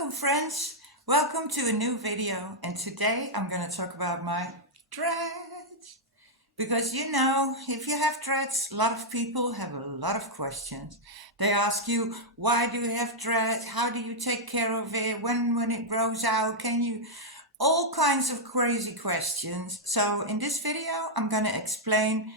Welcome friends, welcome to a new video, and today I'm going to talk about my dreads. Because if you have dreads, a lot of people have a lot of questions. They ask you, why do you have dreads? How do you take care of it? When it grows out, can you? All kinds of crazy questions. So in this video, I'm going to explain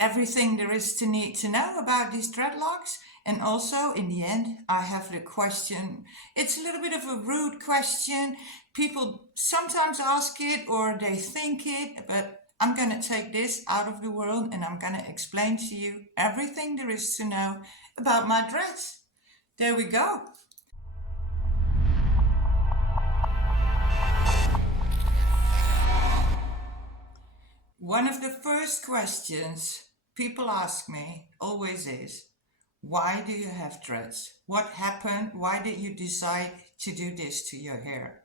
everything there is to need to know about these dreadlocks. And also, in the end, I have the question. It's a little bit of a rude question. People sometimes ask it or they think it, but I'm going to take this out of the world and I'm going to explain to you everything there is to know about my dreads. There we go. One of the first questions people ask me always is, why do you have dreads? What happened? Why did you decide to do this to your hair?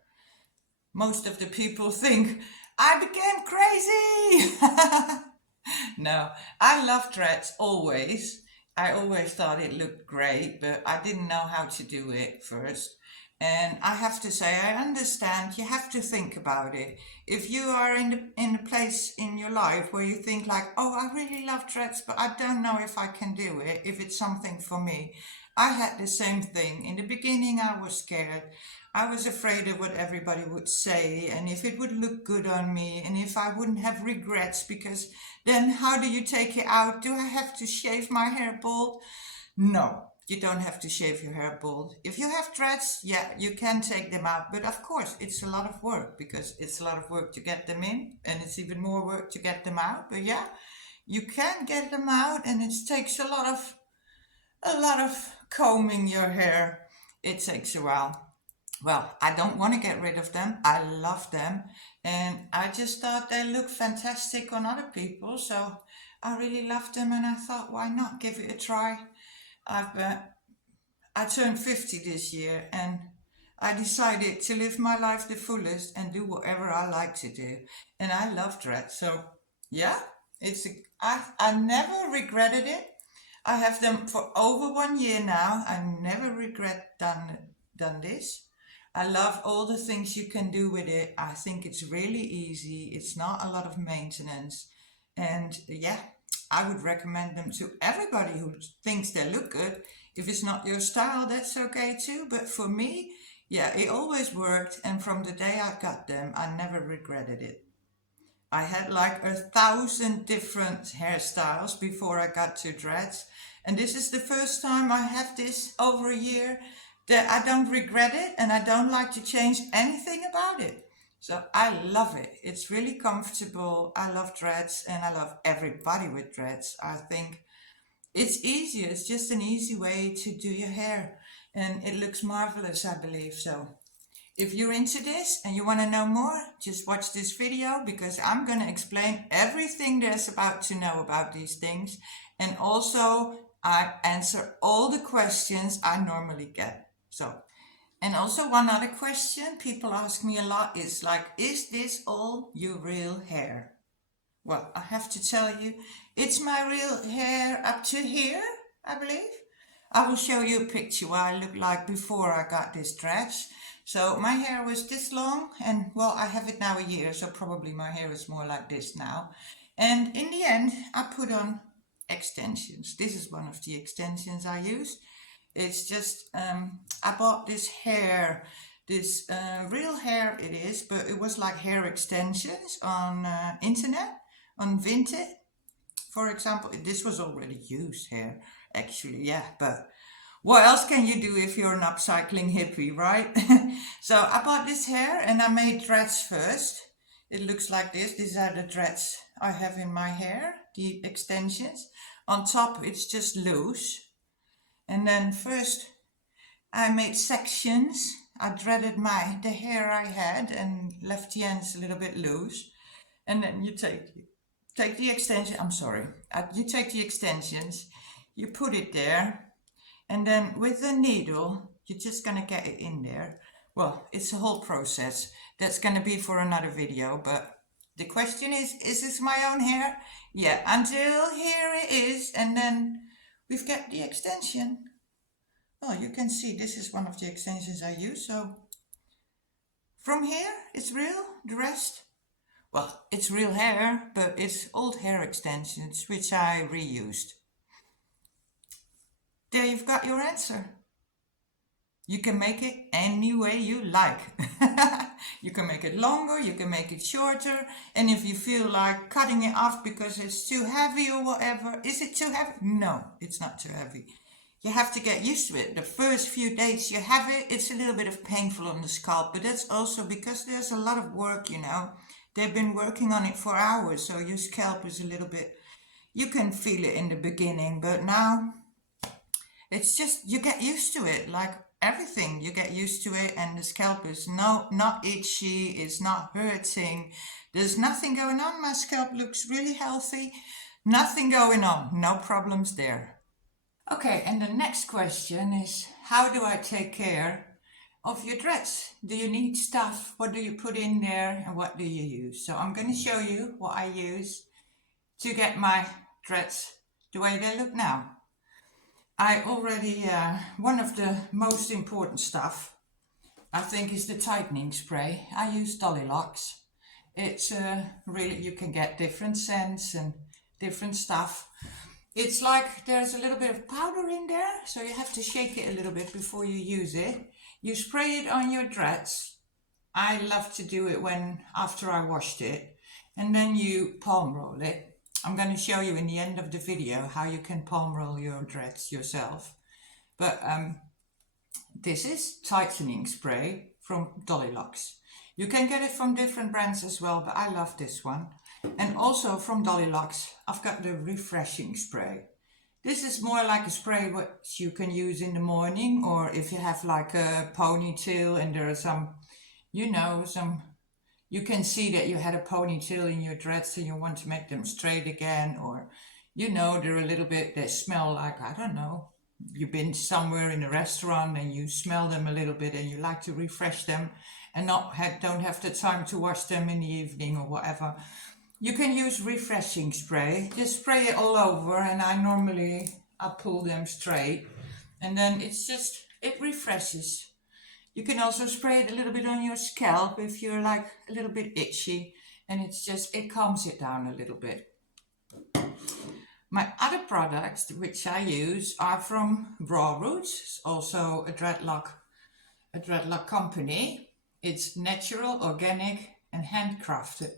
Most of the people think, I became crazy! No, I love dreads always. I always thought it looked great, but I didn't know how to do it first. And I have to say, I understand you have to think about it. If you are in a place in your life where you think like, oh, I really love dreads, but I don't know if I can do it, if it's something for me. I had the same thing. In the beginning, I was scared. I was afraid of what everybody would say and if it would look good on me and if I wouldn't have regrets, because then how do you take it out? Do I have to shave my hair bald? No. You don't have to shave your hair bald. If you have dreads, yeah, you can take them out. But of course, it's a lot of work because it's a lot of work to get them in and it's even more work to get them out. But yeah, you can get them out and it takes a lot of combing your hair. It takes a while. Well, I don't want to get rid of them. I love them. And I just thought they look fantastic on other people. So I really loved them and I thought, why not give it a try? I turned 50 this year and I decided to live my life the fullest and do whatever I like to do. And I love dreads. So yeah, I never regretted it. I have them for over 1 year now. I never regret done this. I love all the things you can do with it. I think it's really easy. It's not a lot of maintenance. And yeah, I would recommend them to everybody who thinks they look good. If it's not your style, that's okay too. But for me, yeah, it always worked. And from the day I got them, I never regretted it. I had like 1,000 different hairstyles before I got to dreads. And this is the first time I have this over a year that I don't regret it and I don't like to change anything about it. So I love it. It's really comfortable. I love dreads and I love everybody with dreads. I think it's easier. It's just an easy way to do your hair and it looks marvelous, I believe. So if you're into this and you want to know more, just watch this video because I'm going to explain everything there's about to know about these things. And also I answer all the questions I normally get. And also one other question people ask me a lot is like, is this all your real hair? Well, I have to tell you, it's my real hair up to here, I believe. I will show you a picture what I looked like before I got this dress. So my hair was this long and well, I have it now a year, so probably my hair is more like this now. And in the end, I put on extensions. This is one of the extensions I use. It's just, I bought this hair, this real hair it is, but it was like hair extensions on internet, on Vinted. For example, this was already used hair, actually, yeah, but what else can you do if you're an upcycling hippie, right? So I bought this hair and I made dreads first. It looks like this. These are the dreads I have in my hair, the extensions. On top, it's just loose. And then first I made sections. I dreaded the hair I had and left the ends a little bit loose. And then you take the extension, you take the extensions, you put it there, and then with the needle, you're just gonna get it in there. Well, it's a whole process. That's gonna be for another video, but the question is this my own hair? Yeah, until here it is, and then we've got the extension. well, you can see this is one of the extensions I use. So from here, it's real. The rest, well, it's real hair, but it's old hair extensions, which I reused. There you've got your answer. You can make it any way you like. You can make it longer, you can make it shorter, and if you feel like cutting it off because it's too heavy or whatever, is it too heavy? No, it's not too heavy. You have to get used to it. The first few days you have it, it's a little bit of painful on the scalp, but that's also because there's a lot of work, you know. They've been working on it for hours, so your scalp is a little bit, you can feel it in the beginning, but now it's just, you get used to it, like everything, you get used to it, and the scalp is not itchy, it's not hurting, there's nothing going on. My scalp looks really healthy, nothing going on, no problems there. Okay, and the next question is, how do I take care of your dreads? Do you need stuff? What do you put in there, and what do you use? So I'm going to show you what I use to get my dreads the way they look now. I already, one of the most important stuff, I think, is the tightening spray. I use dreadlocks. It's really, you can get different scents and different stuff. It's like there's a little bit of powder in there, so you have to shake it a little bit before you use it. You spray it on your dreads. I love to do it after I washed it, and then you palm roll it. I'm going to show you in the end of the video how you can palm roll your dreads yourself. But this is tightening spray from dreadlocks. You can get it from different brands as well, but I love this one. And also from dreadlocks, I've got the refreshing spray. This is more like a spray what you can use in the morning, or if you have like a ponytail and there are some, you know, you can see that you had a ponytail in your dreads and you want to make them straight again, or, you know, they're a little bit, they smell like, I don't know, you've been somewhere in a restaurant and you smell them a little bit and you like to refresh them and don't have the time to wash them in the evening or whatever. You can use refreshing spray. Just spray it all over, and I pull them straight, and then it's just, it refreshes. You can also spray it a little bit on your scalp if you're like a little bit itchy, and it's just, it calms it down a little bit. My other products which I use are from Raw Roots, also a dreadlock company. It's natural, organic, and handcrafted.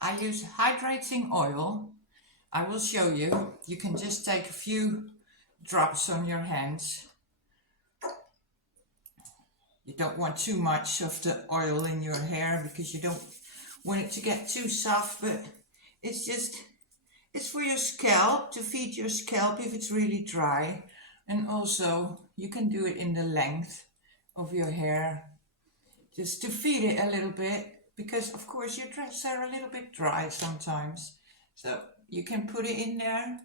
I use hydrating oil. I will show you. You can just take a few drops on your hands. You don't want too much of the oil in your hair because you don't want it to get too soft, but it's just, it's for your scalp, to feed your scalp if it's really dry. And also you can do it in the length of your hair, just to feed it a little bit, because of course your dreads are a little bit dry sometimes. So you can put it in there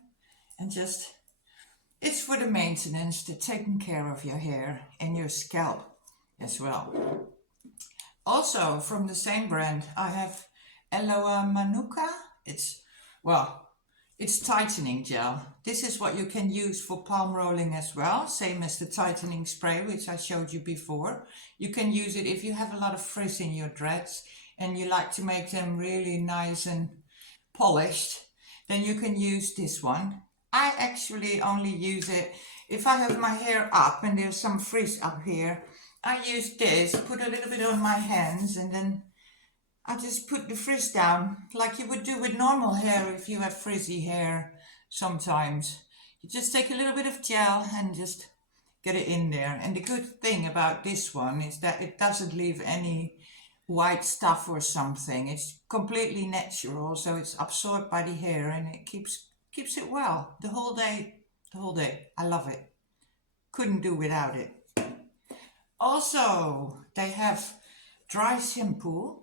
and just, it's for the maintenance, the taking care of your hair and your scalp as well. Also from the same brand, I have Aloe Manuka. It's tightening gel. This is what you can use for palm rolling as well, same as the tightening spray which I showed you before. You can use it if you have a lot of frizz in your dreads and you like to make them really nice and polished, then you can use this one. I actually only use it if I have my hair up and there's some frizz up here. I use this, put a little bit on my hands, and then I just put the frizz down like you would do with normal hair if you have frizzy hair sometimes. You just take a little bit of gel and just get it in there. And the good thing about this one is that it doesn't leave any white stuff or something. It's completely natural, so it's absorbed by the hair and it keeps it well the whole day. I love it. Couldn't do without it. Also, they have dry shampoo.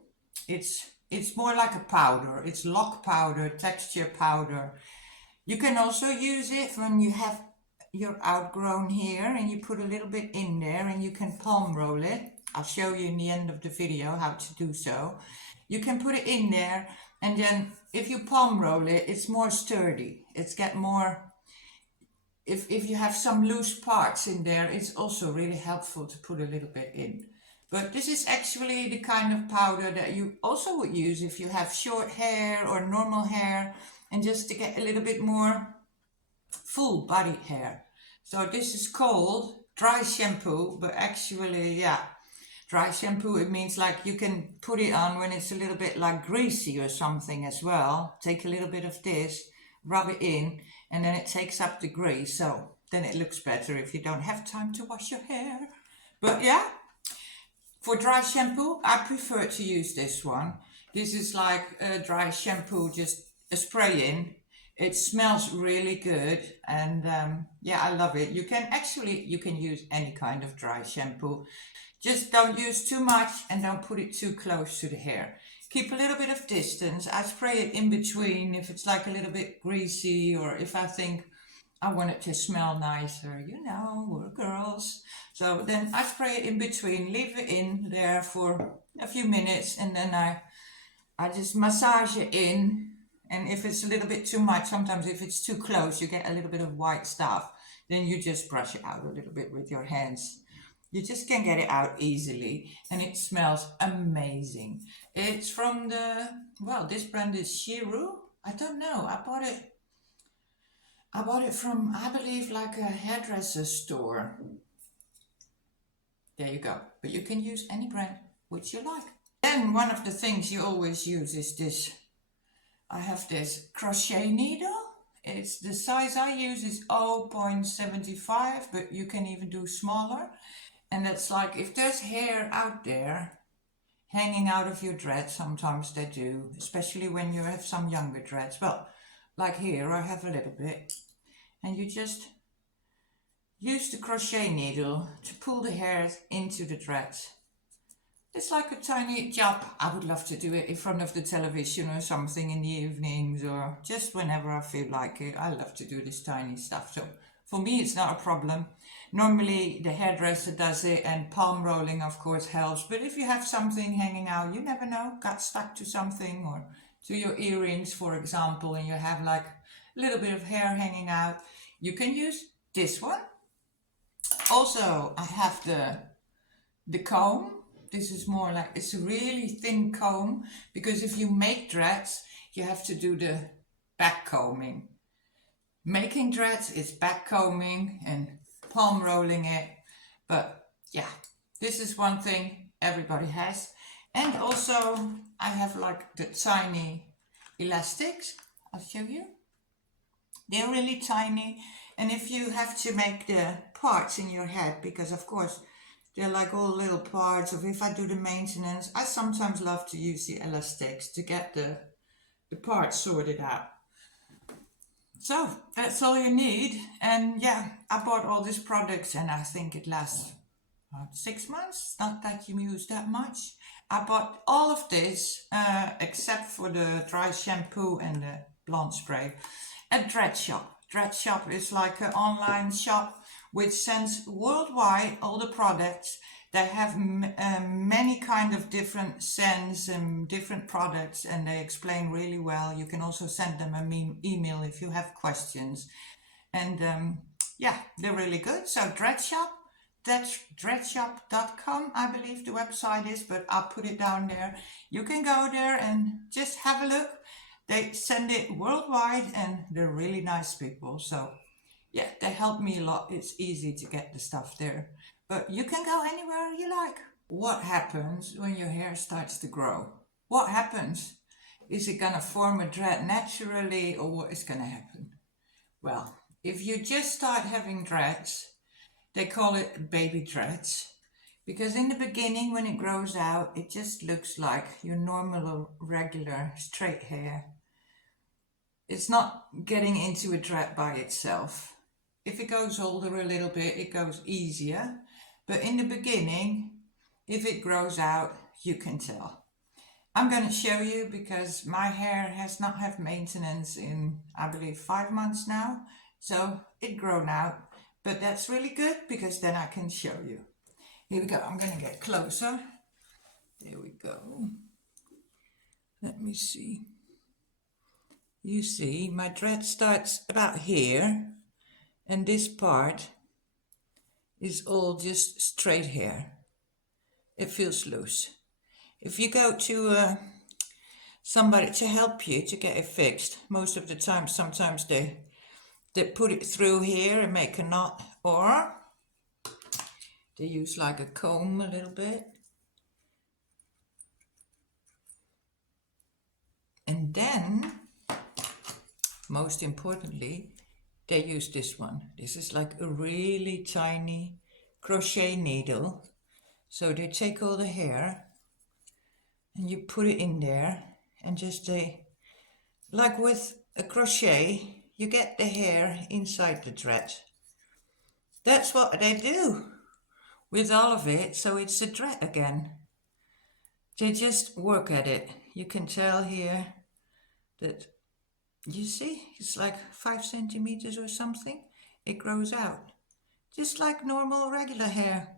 It's more like a powder. It's lock powder, texture powder. You can also use it when you have your outgrown hair and you put a little bit in there and you can palm roll it. I'll show you in the end of the video how to do so. You can put it in there, and then if you palm roll it, it's more sturdy. It's got more, if you have some loose parts in there, it's also really helpful to put a little bit in. But this is actually the kind of powder that you also would use if you have short hair or normal hair, and just to get a little bit more full body hair. So this is called dry shampoo, but actually, yeah, dry shampoo, it means like you can put it on when it's a little bit like greasy or something as well. Take a little bit of this, rub it in, and then it takes up the grease. So then it looks better if you don't have time to wash your hair. But yeah, for dry shampoo, I prefer to use this one. This is like a dry shampoo, just a spray in. It smells really good, and yeah, I love it. You can use any kind of dry shampoo. Just don't use too much and don't put it too close to the hair. Keep a little bit of distance. I spray it in between if it's like a little bit greasy, or if I think I want it to smell nicer, you know, we're girls. So then I spray it in between, leave it in there for a few minutes, and then I just massage it in. And if it's a little bit too much, sometimes if it's too close, you get a little bit of white stuff. Then you just brush it out a little bit with your hands. You just can get it out easily, and it smells amazing. It's from this brand is Shiru. I don't know. I bought it from, I believe, like a hairdresser store. There you go. But you can use any brand which you like. Then one of the things you always use is this. I have this crochet needle. It's the size I use is 0.75, but you can even do smaller. And that's like, if there's hair out there hanging out of your dreads, sometimes they do, especially when you have some younger dreads. Well, like here, I have a little bit. And you just use the crochet needle to pull the hairs into the dreads. It's like a tiny job. I would love to do it in front of the television or something in the evenings, or just whenever I feel like it. I love to do this tiny stuff. So for me, it's not a problem. Normally the hairdresser does it, and palm rolling of course helps. But if you have something hanging out, you never know, got stuck to something, or to your earrings, for example, and you have like a little bit of hair hanging out, you can use this one. Also, I have the comb. This is more like, it's a really thin comb, because if you make dreads, you have to do the back combing. Making dreads is back combing and palm rolling it. But yeah, this is one thing everybody has. And also I have like the tiny elastics. I'll show you. They're really tiny. And if you have to make the parts in your head, because of course they're like all little parts of, if I do the maintenance, I sometimes love to use the elastics to get the parts sorted out. So that's all you need. And yeah, I bought all these products, and I think it lasts about 6 months. Not that you use that much. I bought all of this, except for the dry shampoo and the blonde spray, at Dread Shop. Dread Shop is like an online shop which sends worldwide all the products. They have many kind of different scents and different products, and they explain really well. You can also send them an email if you have questions. And yeah, they're really good. So Dread Shop, that's dreadshop.com, I believe the website is, but I'll put it down there. You can go there and just have a look. They send it worldwide, and they're really nice people. So yeah, they help me a lot. It's easy to get the stuff there. But you can go anywhere you like. What happens when your hair starts to grow? What happens? Is it gonna form a dread naturally, or what is gonna happen? Well, if you just start having dreads, they call it baby dreads. Because in the beginning, when it grows out, it just looks like your normal, regular, straight hair. It's not getting into a dread by itself. If it goes older a little bit, it goes easier. But in the beginning, if it grows out, you can tell. I'm going to show you, because my hair has not had maintenance in, I believe, 5 months now. So it grown out, but that's really good, because then I can show you. Here we go. I'm going to get closer. There we go. Let me see. You see, my dread starts about here, and this part is all just straight hair. It feels loose. If you go to somebody to help you to get it fixed, most of the time, sometimes they put it through here and make a knot, or they use like a comb a little bit. And then, most importantly, they use this one. This is like a really tiny crochet needle. So they take all the hair and you put it in there and just like with a crochet, you get the hair inside the thread. That's what they do with all of it, so it's a thread again. They just work at it. You can tell here that, you see, it's like 5 centimeters or something. It grows out, just like normal regular hair.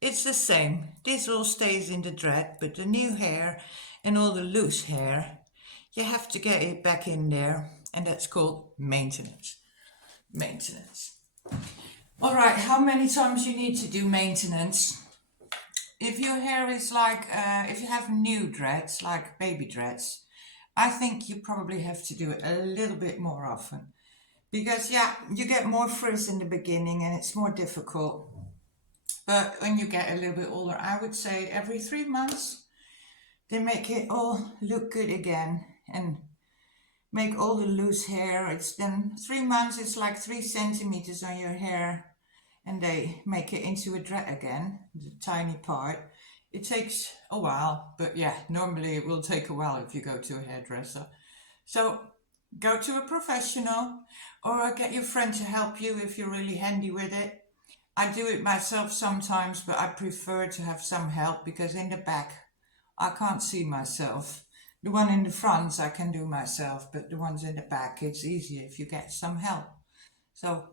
It's the same. This all stays in the thread, but the new hair and all the loose hair, you have to get it back in there, and that's called maintenance. Maintenance. All right, how many times you need to do maintenance? If your hair is like, if you have new dreads, like baby dreads, I think you probably have to do it a little bit more often. Because, yeah, you get more frizz in the beginning and it's more difficult. But when you get a little bit older, I would say every 3 months, they make it all look good again and make all the loose hair. It's then 3 months, it's like 3 centimeters on your hair, and they make it into a dread again, the tiny part. It takes a while, but yeah, normally it will take a while if you go to a hairdresser. So go to a professional or get your friend to help you if you're really handy with it. I do it myself sometimes, but I prefer to have some help because in the back I can't see myself. The one in the front I can do myself, but the ones in the back, it's easier if you get some help. So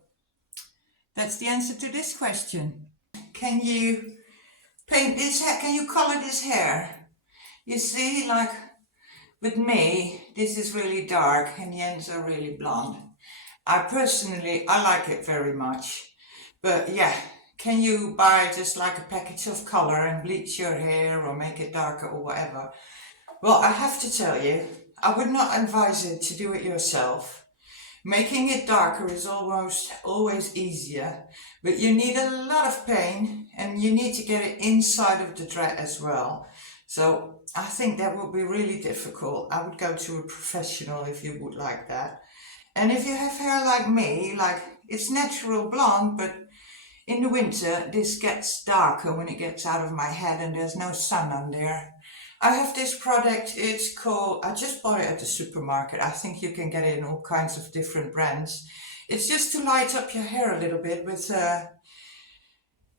that's the answer to this question. Can you paint this hair? Can you color this hair? You see, like with me, this is really dark and the ends are really blonde. I like it very much. But yeah, can you buy just like a package of color and bleach your hair or make it darker or whatever? Well, I have to tell you, I would not advise it to do it yourself. Making it darker is almost always easier, but you need a lot of paint and you need to get it inside of the thread as well. So I think that would be really difficult. I would go to a professional if you would like that. And if you have hair like me, like it's natural blonde, but in the winter this gets darker when it gets out of my head and there's no sun on there. I have this product, it's called, I just bought it at the supermarket. I think you can get it in all kinds of different brands. It's just to light up your hair a little bit with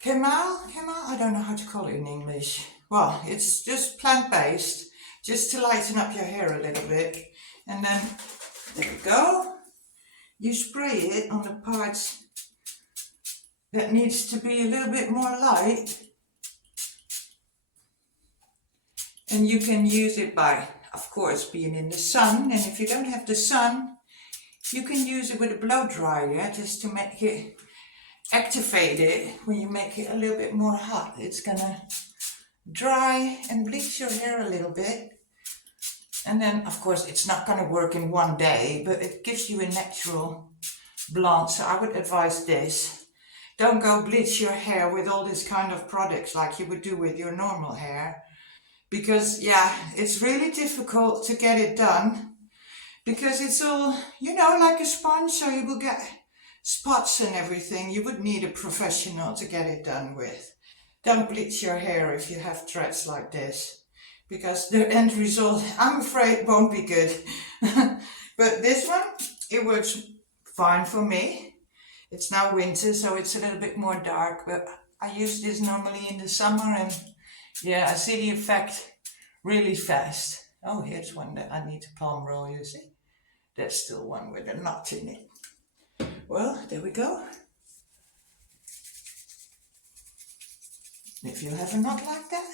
Kemal, I don't know how to call it in English. Well, it's just plant-based, just to lighten up your hair a little bit. And then, there you go. You spray it on the parts that needs to be a little bit more light. And you can use it by, of course, being in the sun. And if you don't have the sun, you can use it with a blow dryer just to make it, activate it. When you make it a little bit more hot, it's gonna dry and bleach your hair a little bit. And then, of course, it's not gonna work in one day, but it gives you a natural blonde. So I would advise this. Don't go bleach your hair with all this kind of products like you would do with your normal hair. Because, yeah, it's really difficult to get it done because it's all, you know, like a sponge, so you will get spots and everything. You would need a professional to get it done with. Don't bleach your hair if you have threads like this because the end result, I'm afraid, won't be good. But this one, it works fine for me. It's now winter, so it's a little bit more dark, but I use this normally in the summer and yeah, I see the effect really fast. Oh, here's one that I need to palm roll, you see. There's still one with a knot in it. Well, there we go. If you have a knot like that,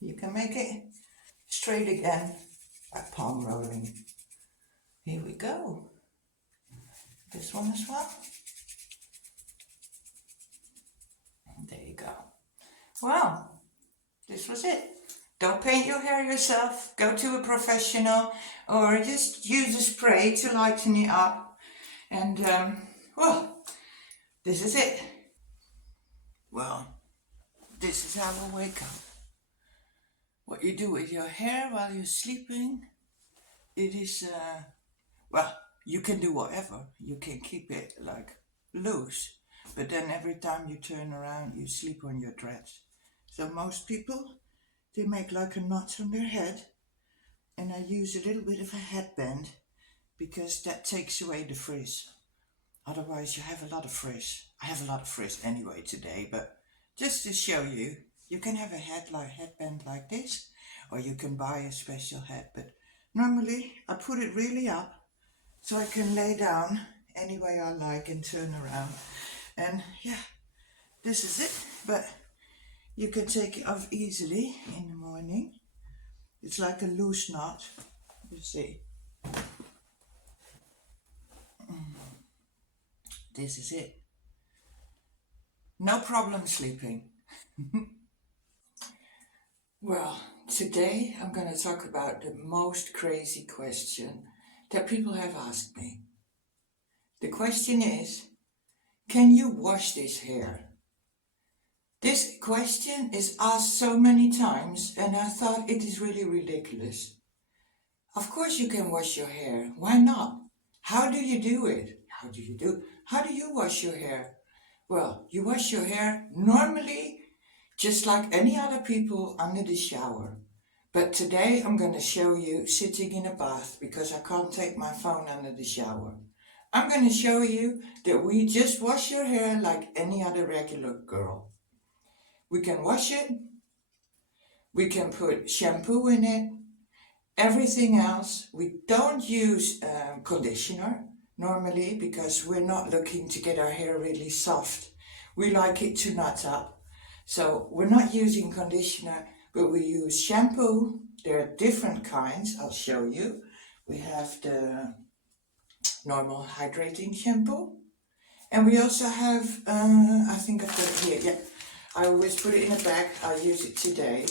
you can make it straight again by palm rolling. Here we go. This one as well. go. Well, this was it. Don't paint your hair yourself. Go to a professional or just use a spray to lighten it up. And, well, this is it. Well, this is how we wake up. What you do with your hair while you're sleeping, it is, well, you can do whatever. You can keep it like loose, but then every time you turn around, you sleep on your dreads. So most people, they make like a knot on their head, and I use a little bit of a headband because that takes away the frizz. Otherwise you have a lot of frizz. I have a lot of frizz anyway today, but just to show you, you can have a headband like this, or you can buy a special head, but normally I put it really up so I can lay down any way I like and turn around. And yeah, this is it, but you can take it off easily in the morning. It's like a loose knot, you see. This is it. No problem sleeping. Well, today I'm going to talk about the most crazy question that people have asked me. The question is, can you wash this hair? This question is asked so many times, and I thought it is really ridiculous. Of course you can wash your hair. Why not? How do you do it? How do you wash your hair? Well, you wash your hair normally just like any other people under the shower. But today I'm going to show you sitting in a bath because I can't take my phone under the shower. I'm going to show you that we just wash your hair like any other regular girl. We can wash it, we can put shampoo in it, everything else. We don't use conditioner normally because we're not looking to get our hair really soft. We like it to knot up. So we're not using conditioner, but we use shampoo. There are different kinds, I'll show you. We have the normal hydrating shampoo. And we also have, I think I've got it here, yeah. I always put it in a bag, I'll use it today.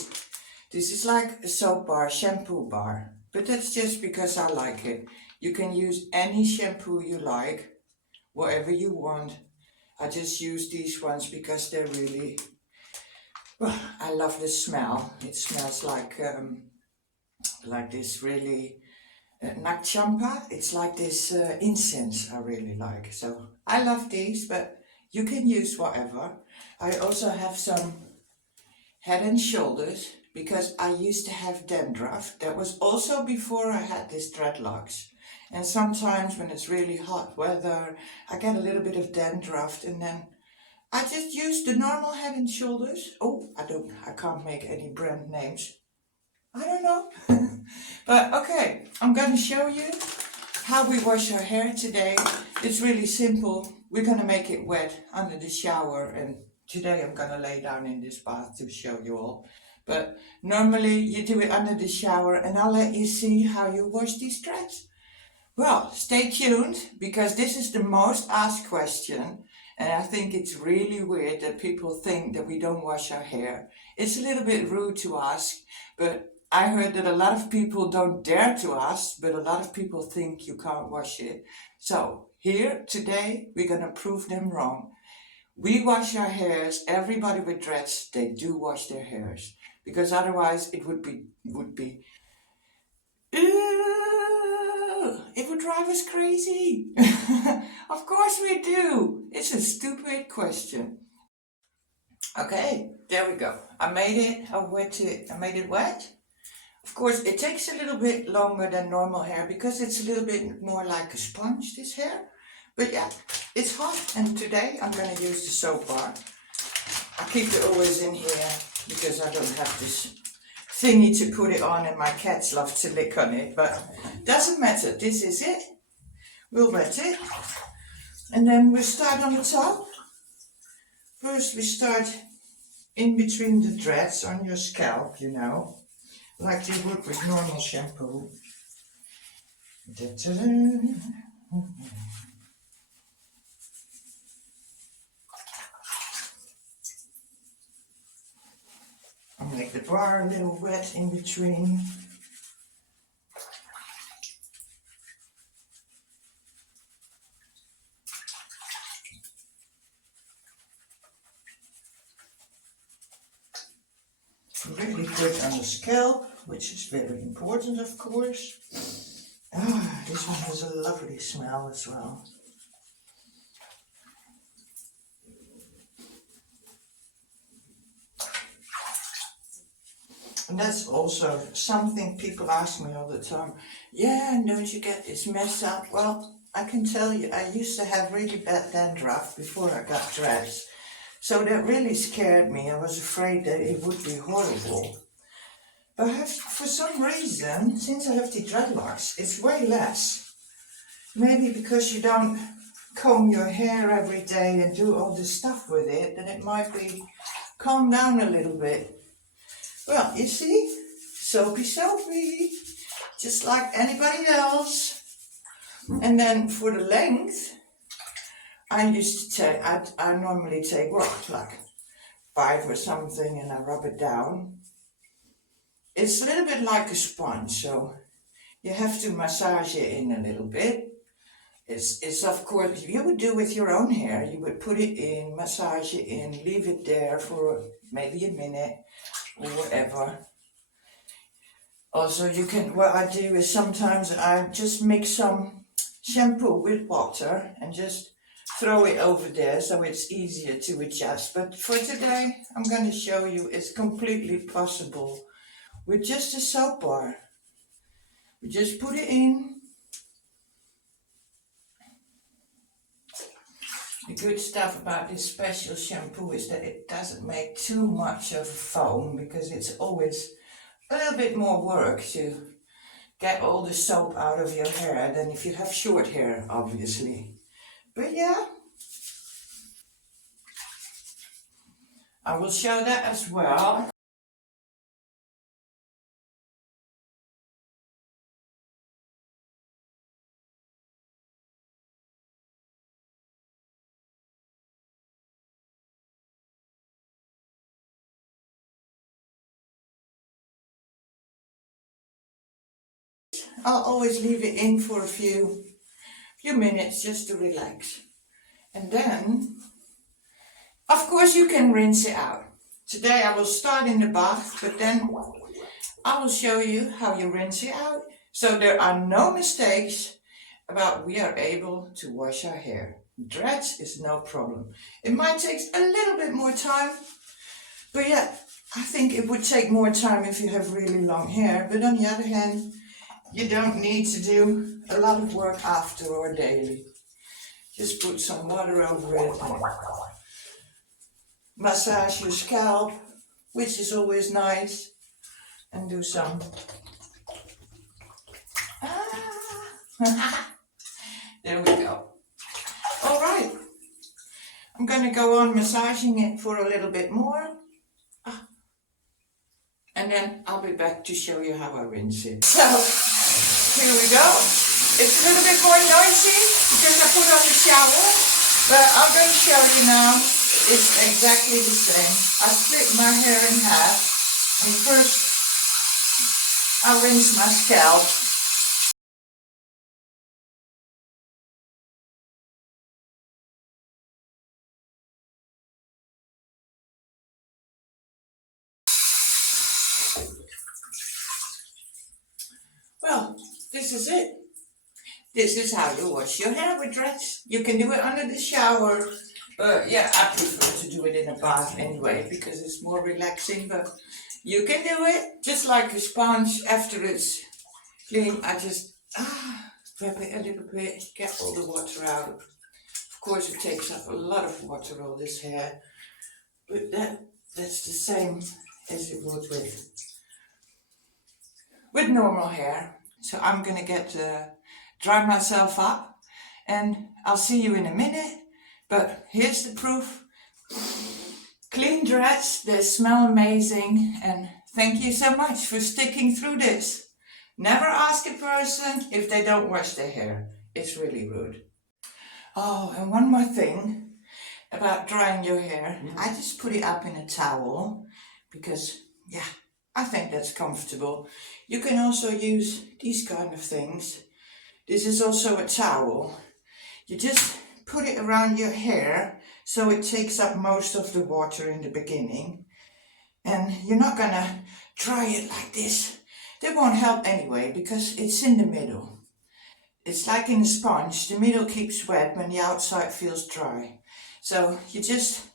This is like a soap bar, shampoo bar, but that's just because I like it. You can use any shampoo you like, whatever you want. I just use these ones because they're really, well, I love the smell. It smells like this really nakchampa. It's like this incense I really like. So I love these, but you can use whatever. I also have some Head and Shoulders because I used to have dandruff. That was also before I had this dreadlocks. And sometimes when it's really hot weather, I get a little bit of dandruff, and then I just use the normal Head and Shoulders. Oh, I can't make any brand names. I don't know. But okay, I'm going to show you how we wash our hair today. It's really simple. We're going to make it wet under the shower, and today I'm going to lay down in this bath to show you all. But normally you do it under the shower, and I'll let you see how you wash these dreads. Well, stay tuned because this is the most asked question, and I think it's really weird that people think that we don't wash our hair. It's a little bit rude to ask, but I heard that a lot of people don't dare to ask, but a lot of people think you can't wash it. So here today we're going to prove them wrong. We wash our hairs. Everybody with dreads, they do wash their hairs because otherwise it would be it would drive us crazy. Of course we do. It's a stupid question. Okay, there we go. I made it. I made it wet. Of course, it takes a little bit longer than normal hair because it's a little bit more like a sponge, this hair. But yeah, it's hot, and today I'm going to use the soap bar. I keep it always in here because I don't have this thingy to put it on, and my cats love to lick on it, but doesn't matter. This is it. We'll wet it, and then we'll start on the top. First we start in between the dreads on your scalp, you know, like you would with normal shampoo. I'll make the bar a little wet in between. Really good on the scalp, which is very important, of course. Ah, this one has a lovely smell as well. And that's also something people ask me all the time. Yeah, don't you get this mess up? Well, I can tell you, I used to have really bad dandruff before I got dreads. So that really scared me. I was afraid that it would be horrible. But for some reason, since I have the dreadlocks, it's way less. Maybe because you don't comb your hair every day and do all this stuff with it, then it might be calmed down a little bit. Well, you see, soapy, just like anybody else. And then for the length, I used to take, I normally take what, like 5 or something, and I rub it down. It's a little bit like a sponge, so you have to massage it in a little bit. It's of course, you would do with your own hair. You would put it in, massage it in, leave it there for maybe a minute or whatever. Also, you can, what I do is sometimes I just mix some shampoo with water and just throw it over there so it's easier to adjust. But for today, I'm going to show you it's completely possible with just a soap bar. We just put it in. The good stuff about this special shampoo is that it doesn't make too much of a foam, because it's always a little bit more work to get all the soap out of your hair than if you have short hair, obviously. But yeah, I will show that as well. I'll always leave it in for a few minutes just to relax. And then, of course, you can rinse it out. Today I will start in the bath, but then I will show you how you rinse it out. So there are no mistakes about we are able to wash our hair. Dreads is no problem. It might take a little bit more time, but yeah, I think it would take more time if you have really long hair. But on the other hand, you don't need to do a lot of work after or daily. Just put some water over it and massage your scalp, which is always nice, and do some. There we go. All right. I'm going to go on massaging it for a little bit more. And then I'll be back to show you how I rinse it. So, here we go. It's a little bit more noisy because I put on the shower, but I'm going to show you now. It's exactly the same. I split my hair in half, and first I rinse my scalp. Well, this is it. This is how you wash your hair with dreads. You can do it under the shower. Yeah, I prefer to do it in a bath anyway because it's more relaxing. But you can do it just like a sponge after it's clean. I just wrap it a little bit, get all the water out. Of course, it takes up a lot of water, all this hair. But that's the same as it would with normal hair. So I'm gonna dry myself up, and I'll see you in a minute. But here's the proof. Clean dreads, they smell amazing, and thank you so much for sticking through this. Never ask a person if they don't wash their hair. It's really rude. Oh, and one more thing about drying your hair. I just put it up in a towel because yeah, I think that's comfortable. You can also use these kind of things. This is also a towel. You just put it around your hair so it takes up most of the water in the beginning. And you're not gonna dry it like this. That won't help anyway because it's in the middle. It's like in a sponge. The middle keeps wet when the outside feels dry. So you just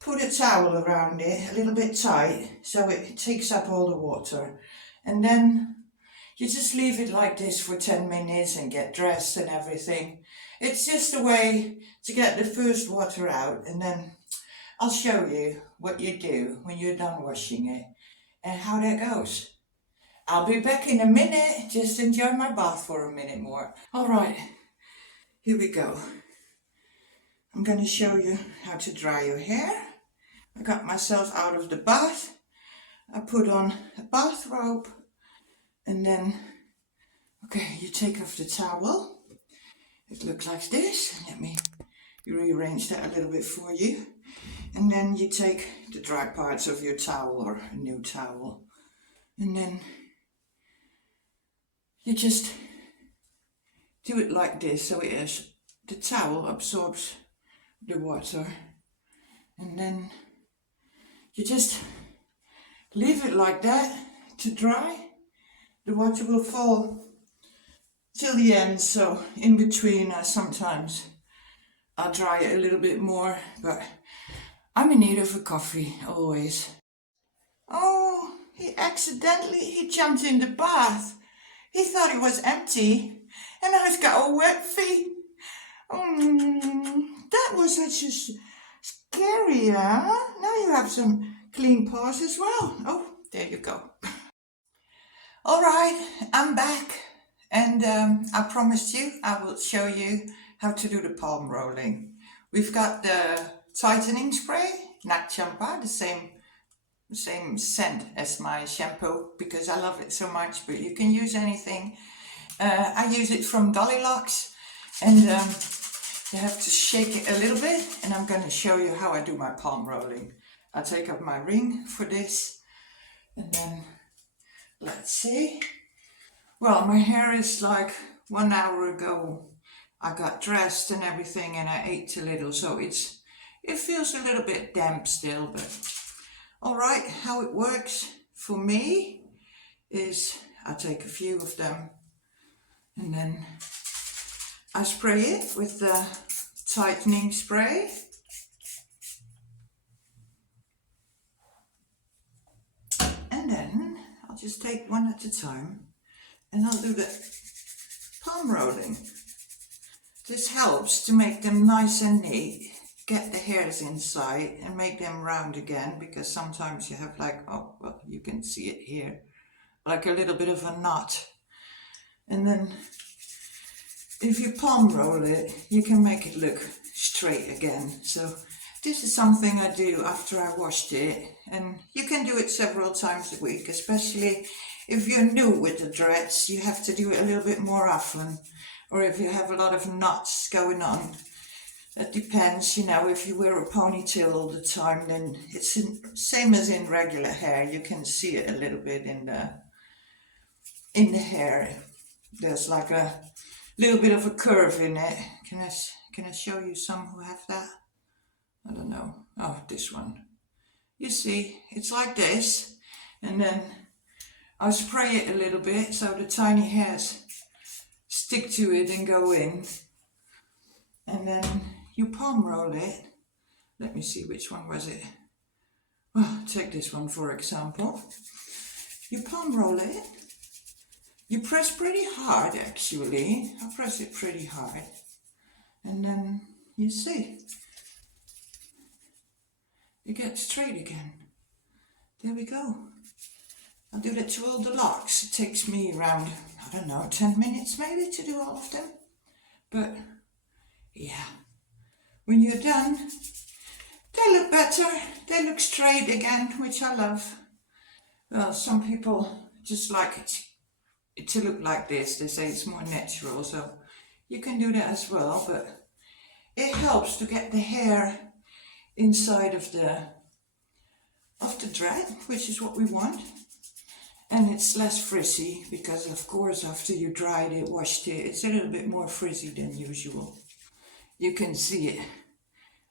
put a towel around it, a little bit tight, so it takes up all the water. And then you just leave it like this for 10 minutes and get dressed and everything. It's just a way to get the first water out, and then I'll show you what you do when you're done washing it and how that goes. I'll be back in a minute. Just enjoy my bath for a minute more. All right, here we go. I'm going to show you how to dry your hair. I got myself out of the bath. I put on a bathrobe, and then, okay, you take off the towel. It looks like this. Let me rearrange that a little bit for you. And then you take the dry parts of your towel or a new towel, and then you just do it like this, so it is, the towel absorbs the water, and then you just leave it like that to dry. The water will fall till the end, so in between sometimes I'll dry it a little bit more, but I'm in need of a coffee, always. Oh, he jumped in the bath. He thought it was empty, and I've got a wet feet. That was such a scary, huh? Now you have some clean paws as well. Oh, there you go. All right, I'm back, and I promised you I will show you how to do the palm rolling. We've got the tightening spray, Nat Champa, the same scent as my shampoo because I love it so much, but you can use anything. I use it from dreadlocks, and you have to shake it a little bit, and I'm going to show you how I do my palm rolling. I'll take up my ring for this, and then let's see. Well, my hair is like 1 hour ago. I got dressed and everything, and I ate a little, so it feels a little bit damp still, but all right. How it works for me is I take a few of them, and then I spray it with the tightening spray. And then I'll just take one at a time, and I'll do the palm rolling. This helps to make them nice and neat, get the hairs inside and make them round again, because sometimes you have like, oh, well, you can see it here, like a little bit of a knot. And then if you palm roll it, you can make it look straight again. So this is something I do after I washed it, and you can do it several times a week, especially if you're new with the dreads. You have to do it a little bit more often, or if you have a lot of knots going on. That depends, you know, if you wear a ponytail all the time, then it's same as in regular hair. You can see it a little bit in the hair. There's like a little bit of a curve in it. Can I show you some who have that? I don't know. Oh, this one. You see, it's like this, and then I spray it a little bit so the tiny hairs stick to it and go in, and then you palm roll it. Let me see, which one was it? Well, take this one for example. You palm roll it. You press pretty hard, actually. I press it pretty hard, and then you see, it gets straight again. There we go. I'll do that to all the locks. It takes me around, I don't know, 10 minutes maybe to do all of them. But yeah, when you're done, they look better. They look straight again, which I love. Well, some people just like it to look like this. They say it's more natural, so you can do that as well. But it helps to get the hair inside of the of the dread, which is what we want. And it's less frizzy because of course after you dried it, washed it, it's a little bit more frizzy than usual. You can see it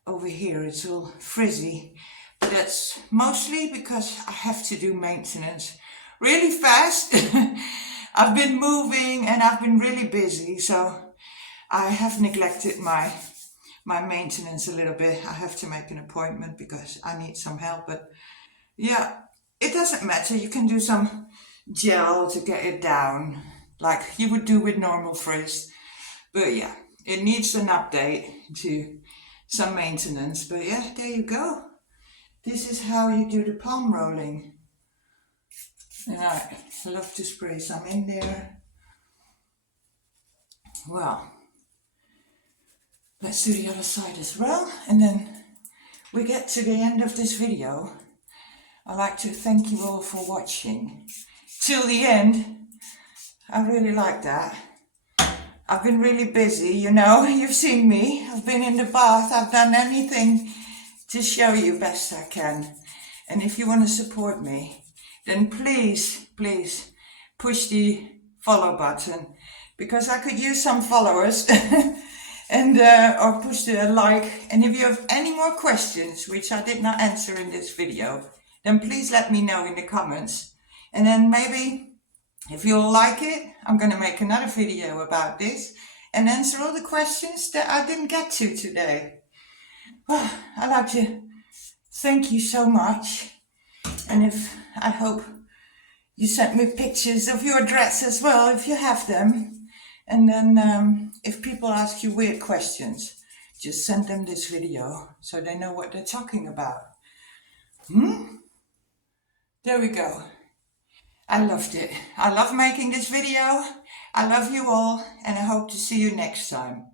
over here, it's all frizzy, but that's mostly because I have to do maintenance really fast. I've been moving and I've been really busy, so I have neglected my maintenance a little bit. I have to make an appointment because I need some help, but yeah, it doesn't matter. You can do some gel to get it down like you would do with normal frizz, but yeah, it needs an update to some maintenance. But yeah, there you go. This is how you do the palm rolling. And I love to spray some in there. Well, let's do the other side as well, and then we get to the end of this video. I'd like to thank you all for watching till the end. I really like that. I've been really busy, you know, you've seen me. I've been in the bath, I've done anything to show you best I can. And if you want to support me, then please push the follow button, because I could use some followers. And or push the like. And if you have any more questions which I did not answer in this video, then please let me know in the comments. And then maybe if you'll like it, I'm going to make another video about this and answer all the questions that I didn't get to today. Well, I'd like to thank you so much. And I hope you sent me pictures of your dreads as well, if you have them. And then if people ask you weird questions, just send them this video so they know what they're talking about. There we go. I loved it. I love making this video. I love you all, and I hope to see you next time.